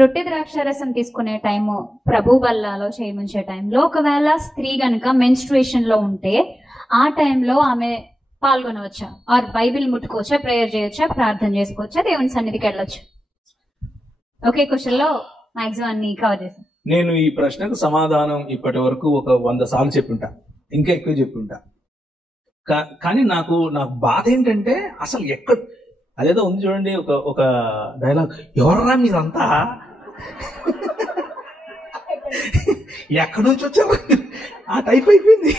రొట్టె ద్రాక్షారసం తీసుకునే టైము ప్రభు బల్లాలో చేయముంచే టైంలో ఒకవేళ స్త్రీ గనుక మెన్స్ట్రుయేషన్ లో ఉంటే ఆ టైంలో ఆమె పాల్గొనవచ్చా, ఆర్ బైబిల్ ముట్టుకోవచ్చా, ప్రేయర్ చేయొచ్చా, ప్రార్థన చేసుకోవచ్చా, దేవుని సన్నిధికి వెళ్ళొచ్చు? ఒకే క్వశ్చన్ లో మాక్సిమం అన్ని కవర్ చేశాను. నేను ఈ ప్రశ్నకు సమాధానం ఇప్పటి వరకు ఒక 100 సార్లు చెప్పుంటా, ఇంకా ఎక్కువ చెప్పుంటా. కానీ నాకు బాధ ఏంటంటే అసలు అదేదో ఉంది చూడండి, ఒక డైలాగ్, ఎవర్రా మీరంతా, ఎక్కడి నుంచి వచ్చారు, ఆ టైప్ అయిపోయింది.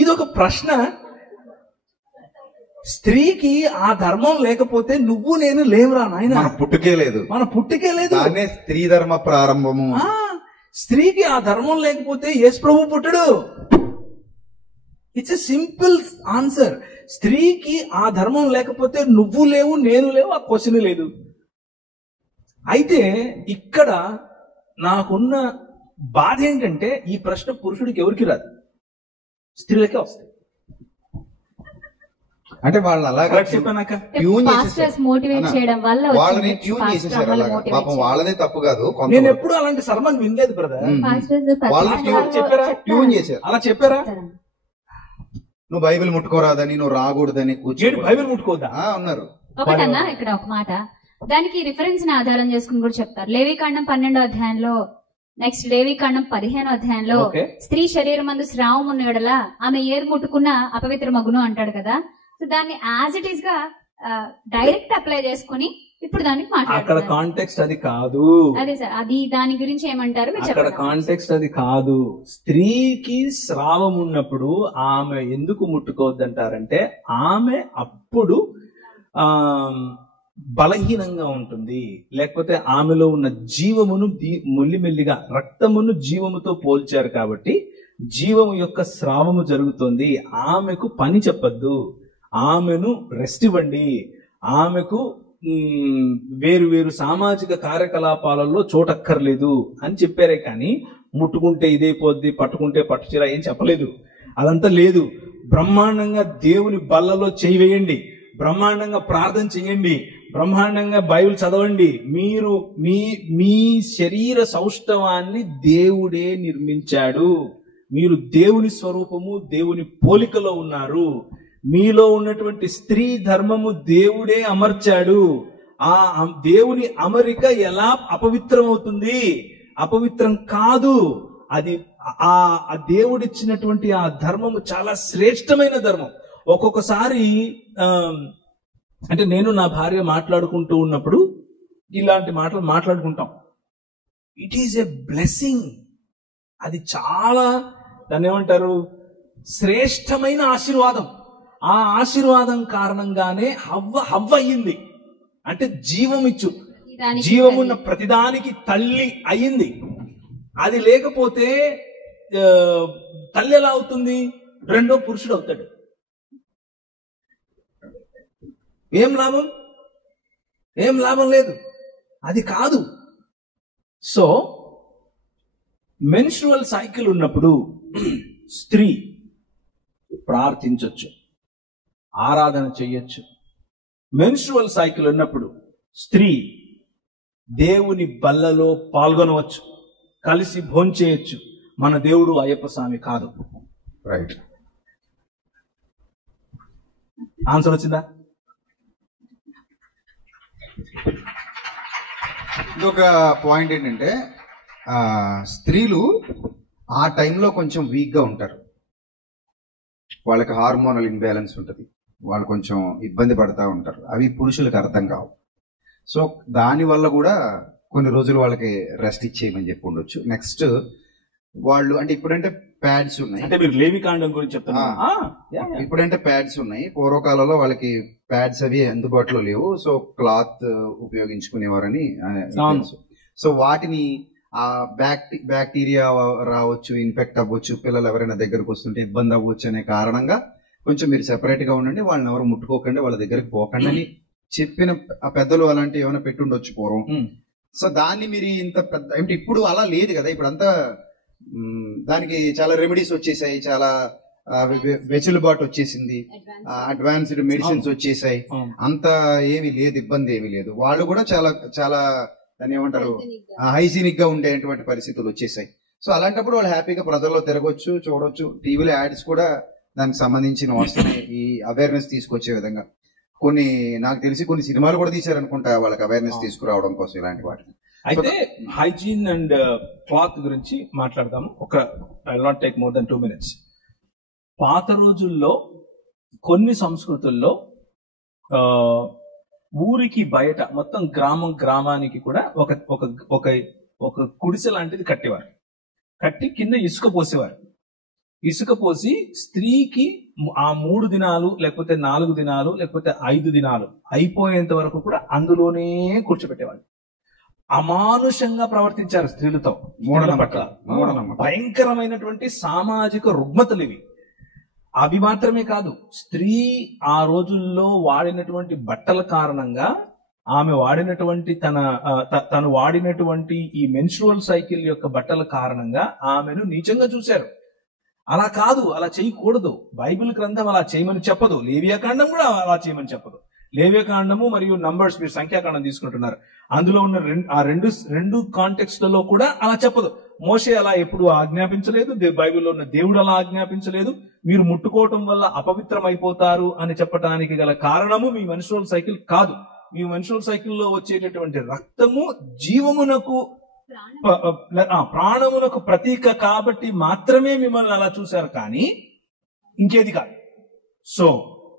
ఇదొక ప్రశ్న. స్త్రీకి ఆ ధర్మం లేకపోతే నువ్వు నేను లేవురా నాయన. మన పుట్టుకే లేదు. స్త్రీ ధర్మ ప్రారంభము. స్త్రీకి ఆ ధర్మం లేకపోతే యేసు ప్రభు పుట్టడు. It's a simple answer. స్త్రీకి ఆ ధర్మం లేకపోతే నువ్వు లేవు, నేను లేవు, ఆ క్వశ్చన్ లేదు. అయితే ఇక్కడ నాకున్న బాధ ఏంటంటే ఈ ప్రశ్న పురుషుడికి ఎవరికి రాదు, స్త్రీలకే వస్తాయి. అంటే వాళ్ళు అలాగే మోటివేట్ చేయడం వల్ల వాళ్ళని ట్యూన్ చేసేసారు. అలాగా పాపం వాళ్ళదే తప్పు కాదు. నేను ఎప్పుడు అలాంటి సర్మన్ వినలేదు బ్రదర్. వాళ్ళని ట్యూన్ చేశారు. అలా చెప్పారా? నువ్వు బైబిల్ ముట్టుకోరాదని, నువ్వు రాకూడదని కూర్చొని బైబిల్ ముట్టుకోదా ఉన్నారు. ఒకటన్నా ఇక్కడ ఒక మాట, దానికి రిఫరెన్స్ ని ఆధారం చేసుకుని కూడా చెప్తారు. లేవికాండం 12వ అధ్యాయంలో, నెక్స్ట్ లేవికాండం 15వ అధ్యాయంలో స్త్రీ శరీరం మందు స్రావం ఉన్న ఎడల ఆమె ఏది ముట్టుకున్న అపవిత్ర మగును అంటాడు కదా. సో దాన్ని యాజ్ ఇట్ ఈస్ గా డైరెక్ట్ అప్లై చేసుకుని ఇప్పుడు దానికి అక్కడ కాంటెక్స్ట్ అది కాదు. అదే సార్, అది దాని గురించి ఏమంటారు? అక్కడ కాంటెక్స్ట్ అది కాదు. స్త్రీకి స్రావం ఉన్నప్పుడు ఆమె ఎందుకు ముట్టుకోవద్దంటారంటే ఆమె అప్పుడు బలహీనంగా ఉంటుంది, లేకపోతే ఆమెలో ఉన్న జీవమును మెల్లిమెల్లిగా రక్తమును జీవముతో పోల్చారు కాబట్టి జీవము యొక్క స్రావము జరుగుతుంది. ఆమెకు పని చెప్పద్దు, ఆమెను రెస్ట్ ఇవ్వండి, ఆమెకు వేరు వేరు సామాజిక కార్యకలాపాలలో చోటక్కర్లేదు అని చెప్పారే కానీ ముట్టుకుంటే ఇదైపోద్ది, పట్టుకుంటే పట్టుచీర ఏం చెప్పలేదు. అదంతా లేదు. బ్రహ్మాండంగా దేవుని బల్లలో చేయి వేయండి, బ్రహ్మాండంగా ప్రార్థన చేయండి, బ్రహ్మాండంగా బైబిల్ చదవండి. మీరు మీ శరీర సౌష్ఠవాన్ని దేవుడే నిర్మించాడు. మీరు దేవుని స్వరూపము, దేవుని పోలికలో ఉన్నారు. మీలో ఉన్నటువంటి స్త్రీ ధర్మము దేవుడే అమర్చాడు. ఆ దేవుని అమరిక ఎలా అపవిత్రం అవుతుంది? అపవిత్రం కాదు. అది ఆ దేవుడిచ్చినటువంటి ఆ ధర్మము చాలా శ్రేష్టమైన ధర్మం. ఒక్కొక్కసారి అంటే నేను నా భార్య మాట్లాడుకుంటూ ఉన్నప్పుడు ఇలాంటి మాటలు మాట్లాడుకుంటాం. It is a blessing. అది చాలా, దాన్ని ఏమంటారు, శ్రేష్టమైన ఆశీర్వాదం. ఆ ఆశీర్వాదం కారణంగానే హవ్వ అయ్యింది. అంటే జీవమిచ్చు, జీవమున్న ప్రతిదానికి తల్లి అయ్యింది. అది లేకపోతే తల్లి ఎలా అవుతుంది? రెండో పురుషుడు అవుతాడు. ఏం లాభం లేదు. అది కాదు. సో మెన్స్ట్రువల్ సైకిల్ ఉన్నప్పుడు స్త్రీ ప్రార్థించొచ్చు, ఆరాధన చెయ్యొచ్చు. మెన్స్ట్రువల్ సైకిల్ ఉన్నప్పుడు స్త్రీ దేవుని బల్లలో పాల్గొనవచ్చు, కలిసి భోంచేయచ్చు. మన దేవుడు అయ్యప్ప స్వామి కాదు. రైట్. ఆన్సర్ వచ్చిందా? ఇంకొక పాయింట్ ఏంటంటే స్త్రీలు ఆ టైంలో కొంచెం వీక్గా ఉంటారు. వాళ్ళకి హార్మోనల్ ఇంబ్యాలెన్స్ ఉంటుంది, వాళ్ళు కొంచెం ఇబ్బంది పడతా ఉంటారు. అవి పురుషులకు అర్థం కావు. సో దానివల్ల కూడా కొన్ని రోజులు వాళ్ళకి రెస్ట్ ఇచ్చేయమని చెప్పి ఉండొచ్చు. నెక్స్ట్ వాళ్ళు అంటే ఇప్పుడంటే ప్యాడ్స్ ఉన్నాయి. అంటే మీరు లేవికాండం గురించి చెప్తున్నారు. ఇప్పుడంటే ప్యాడ్స్ ఉన్నాయి. పూర్వకాలంలో వాళ్ళకి ప్యాడ్స్ అవి అందుబాటులో లేవు. సో క్లాత్ ఉపయోగించుకునేవారని తెలుసు. సో వాటిని ఆ బ్యాక్టీరియా రావచ్చు, ఇన్ఫెక్ట్ అవ్వచ్చు, పిల్లలు ఎవరైనా దగ్గరకు వస్తుంటే ఇబ్బంది అవ్వచ్చు అనే కారణంగా కొంచెం మీరు సెపరేట్ గా ఉండండి, వాళ్ళని ఎవరు ముట్టుకోకండి, వాళ్ళ దగ్గరికి పోకండి అని చెప్పిన ఆ పెద్దలు అలాంటి ఏమైనా పెట్టుండొచ్చు పూర్వం. సో దాన్ని మీరు ఇంత పెద్ద అంటే ఇప్పుడు అలా లేదు కదా. ఇప్పుడు అంతా దానికి చాలా రెమెడీస్ వచ్చేసాయి, చాలా వెసులుబాటు వచ్చేసింది, అడ్వాన్స్డ్ మెడిసిన్స్ వచ్చేసాయి. అంత ఏమి లేదు, ఇబ్బంది ఏమి లేదు. వాళ్ళు కూడా చాలా చాలా దాన్ని ఏమంటారు, హైజీనిక్ గా ఉండేటువంటి పరిస్థితులు వచ్చేసాయి. సో అలాంటప్పుడు వాళ్ళు హ్యాపీగా ప్రజల్లో తిరగొచ్చు, చూడొచ్చు. టీవీలో యాడ్స్ కూడా దానికి సంబంధించిన వస్తున్నాయి, ఈ అవేర్నెస్ తీసుకొచ్చే విధంగా. కొన్ని నాకు తెలిసి కొన్ని సినిమాలు కూడా తీశారనుకుంటా వాళ్ళకి అవేర్నెస్ తీసుకురావడం కోసం ఇలాంటి వాటిని. అయితే హైజీన్ అండ్ క్లాత్ గురించి మాట్లాడదాము. I will not take more than 2 minutes. పాత రోజుల్లో కొన్ని సంస్కృతుల్లో ఊరికి బయట మొత్తం గ్రామానికి కూడా ఒక గుడిసె లాంటిది కట్టేవారు. కట్టి కింద ఇసుక పోసేవారు. ఇసుక పోసి స్త్రీకి ఆ 3 దినాలు లేకపోతే 4 దినాలు లేకపోతే 5 దినాలు అయిపోయేంత వరకు కూడా అందులోనే కూర్చోబెట్టేవాళ్ళు. అమానుషంగా ప్రవర్తించారు స్త్రీలతో. భయంకరమైనటువంటి సామాజిక రుగ్మతలు ఇవి. అవి మాత్రమే కాదు, స్త్రీ ఆ రోజుల్లో వాడినటువంటి బట్టల కారణంగా, ఆమె వాడినటువంటి తను వాడినటువంటి ఈ మెన్స్ట్రువల్ సైకిల్ యొక్క బట్టల కారణంగా ఆమెను నీచంగా చూశారు. అలా కాదు, అలా చేయకూడదు. బైబిల్ గ్రంథం అలా చేయమని చెప్పదు. లేవియాకాండం కూడా అలా చేయమని చెప్పదు. లేవియాకాండము మరియు నంబర్స్, మీరు సంఖ్యాకాండం తీసుకుంటున్నారు, అందులో ఉన్న రెండు కాంటెక్స్ట్లలో కూడా అలా చెప్పదు. మోషే అలా ఎప్పుడు ఆజ్ఞాపించలేదు, బైబిల్లో ఉన్న దేవుడు అలా ఆజ్ఞాపించలేదు. మీరు ముట్టుకోవటం వల్ల అపవిత్రమైపోతారు అని చెప్పడానికి గల కారణము మీ మెన్స్ట్రువల్ సైకిల్ కాదు. మీ మెన్స్ట్రువల్ సైకిల్లో వచ్చేటటువంటి రక్తము జీవమునకు ప్రాణమునకు ప్రతీక కాబట్టి మాత్రమే మిమ్మల్ని అలా చూశారు, కానీ ఇంకేది కాదు. సో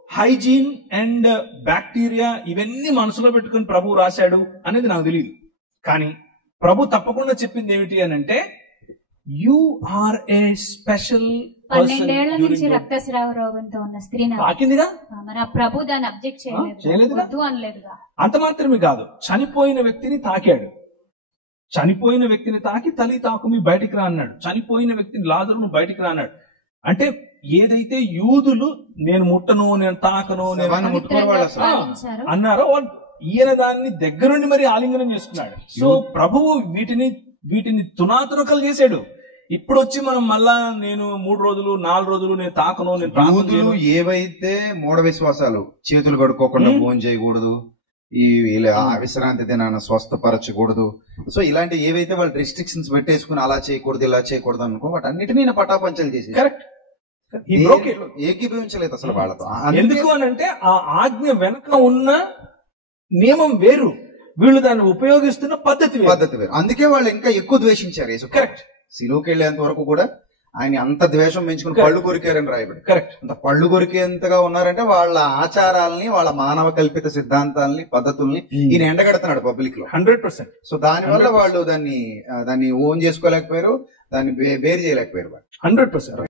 హైజీన్ అండ్ బ్యాక్టీరియా ఇవన్నీ మనసులో పెట్టుకుని ప్రభు రాశాడు అనేది నాకు తెలియదు. కానీ ప్రభు తప్పకుండా చెప్పింది ఏమిటి అని అంటే, యు ఆర్ ఏ స్పెషల్ 12 ఏళ్ల నుంచి రక్తస్రావ రోగంతో ఉన్న స్త్రీని తాకిందిగా, మరి ఆ ప్రభు దాన్ని అబ్జెక్ట్ చేయలేదుగా. అంత మాత్రమే కాదు, చనిపోయిన వ్యక్తిని తాకాడు. చనిపోయిన వ్యక్తిని తాకి తల్లి తాకుమి బయటికి రా అన్నాడు. చనిపోయిన వ్యక్తిని లాజరును బయటికి రా అన్నాడు. అంటే ఏదైతే యూదులు నేను ముట్టను, నేను తాకను, నేను ముట్టుకోవాలి అన్నారో ఈయన దాన్ని దగ్గరుండి మరి ఆలింగనం చేసుకున్నాడు. సో ప్రభువు వీటిని తునాతునకలు చేశాడు. ఇప్పుడు వచ్చి మనం మళ్ళా నేను 3 రోజులు 4 రోజులు నేను తాకను, నేను ఏవైతే మూఢ విశ్వాసాలు, చేతులు కడుక్కోకుండా భోజనం చేయకూడదు, ఈ విశ్రాంతి దినాన్ని స్వస్థపరచకూడదు, సో ఇలాంటి ఏవైతే వాళ్ళు రెస్ట్రిక్షన్స్ పెట్టేసుకుని అలా చేయకూడదు ఇలా చేయకూడదు అనుకో, వాటన్నిటినీ పటాపంచలు చేసి కరెక్ట్ ఏకీభవించలేదు అసలు వాళ్ళతో. ఎందుకు అని అంటే ఆ ఆజ్ఞ వెనక ఉన్న నియమం వేరు, వీళ్ళు దాన్ని ఉపయోగిస్తున్న పద్ధతి వేరు. అందుకే వాళ్ళు ఇంకా ఎక్కువ ద్వేషించారు యేసు. కరెక్ట్. సిలువకి వెళ్ళేంత వరకు కూడా ఆయన అంత ద్వేషం పెంచుకుని పళ్ళు కొరికారని రాయబడి. కరెక్ట్. అంత పళ్ళు కొరికేంతగా ఉన్నారంటే వాళ్ళ ఆచారాలని, వాళ్ళ మానవ కల్పిత సిద్ధాంతాలని, పద్ధతుల్ని ఈయన ఎండగడుతున్నాడు పబ్లిక్ లో. 100%. సో దానివల్ల వాళ్ళు దాన్ని ఓన్ చేసుకోలేకపోయారు, దాన్ని బేర్ చేయలేకపోయారు. 100%.